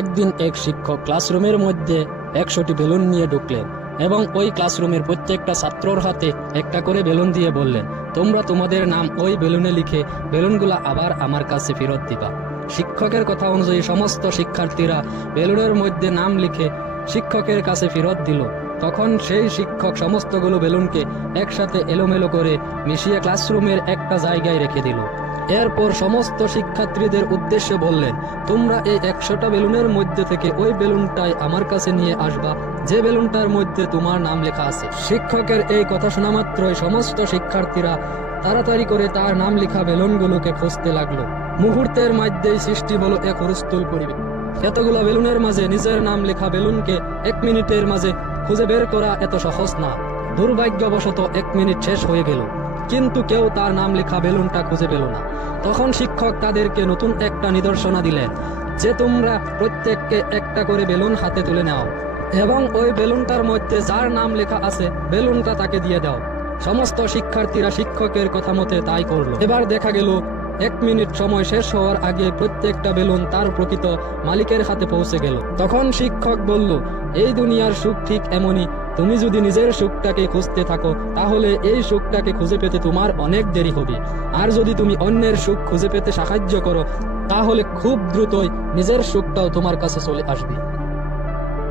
একদিন এক শিক্ষক ক্লাসরুমের মধ্যে 100টি বেলুন নিয়ে ঢুকলেন এবং ওই ক্লাসরুমের প্রত্যেকটা ছাত্রর হাতে একটা করে বেলুন দিয়ে বললেন, তোমরা তোমাদের নাম ওই বেলুনে লিখে বেলুনগুলা আবার আমার কাছে ফেরত দিবা। শিক্ষকের কথা অনুযায়ী সমস্ত শিক্ষার্থীরা বেলুনের মধ্যে নাম লিখে শিক্ষকের কাছে ফেরত দিল। তখন সেই শিক্ষক সমস্তগুলো বেলুনকে একসাথে এলোমেলো করে মিশিয়ে ক্লাসরুমের একটা জায়গায় রেখে দিল। এরপর সমস্ত শিক্ষার্থীদের উদ্দেশ্যে বললেন, তোমরা এই 100টা বেলুনের মধ্যে থেকে ওই বেলুনটাই আমার কাছে নিয়ে আসবা যে বেলুনটার মধ্যে তোমার নাম লেখা আছে। শিক্ষকের এই কথা শোনা মাত্রই সমস্ত শিক্ষার্থীরা তাড়াতাড়ি করে তার নাম লেখা বেলুনগুলোকে খুঁজতে লাগলো। মুহূর্তের মধ্যেই সৃষ্টি হলো এক হুলস্থুল পরিবেশ। এতগুলো বেলুনের মাঝে নিজের নাম লেখা বেলুনকে 1 মিনিটের মাঝে খুঁজে বের করা এত সহজ না। দুর্ভাগ্যবশত 1 মিনিট শেষ হয়ে গেল, কিন্তু কেউ তার নাম লেখা বেলুনটা খুঁজে পেল না। তখন শিক্ষক তাদেরকে নতুন একটা নির্দেশনা দিলেন যে তোমরা প্রত্যেককে একটা করে বেলুন হাতে তুলে নাও এবং ওই বেলুনটার মধ্যে যার নাম লেখা আছে বেলুনটা তাকে দিয়ে দাও। সমস্ত শিক্ষার্থীরা শিক্ষকের কথা মতে তাই করলো। এবার দেখা গেল 1 মিনিট সময় শেষ হওয়ার আগে প্রত্যেকটা বেলুন তার প্রকৃত মালিকের হাতে পৌঁছে গেল। তখন শিক্ষক বলল, এই দুনিয়ার সুখ ঠিক এমনই, তুমি যদি নিজের সুখটাকে খুঁজতে থাকো তাহলে এই সুখটাকে খুঁজে পেতে তোমার অনেক দেরি হবে, আর যদি তুমি অন্যের সুখ খুঁজে পেতে সাহায্য করো তাহলে খুব দ্রুতই নিজের সুখটাও তোমার কাছে চলে আসবে।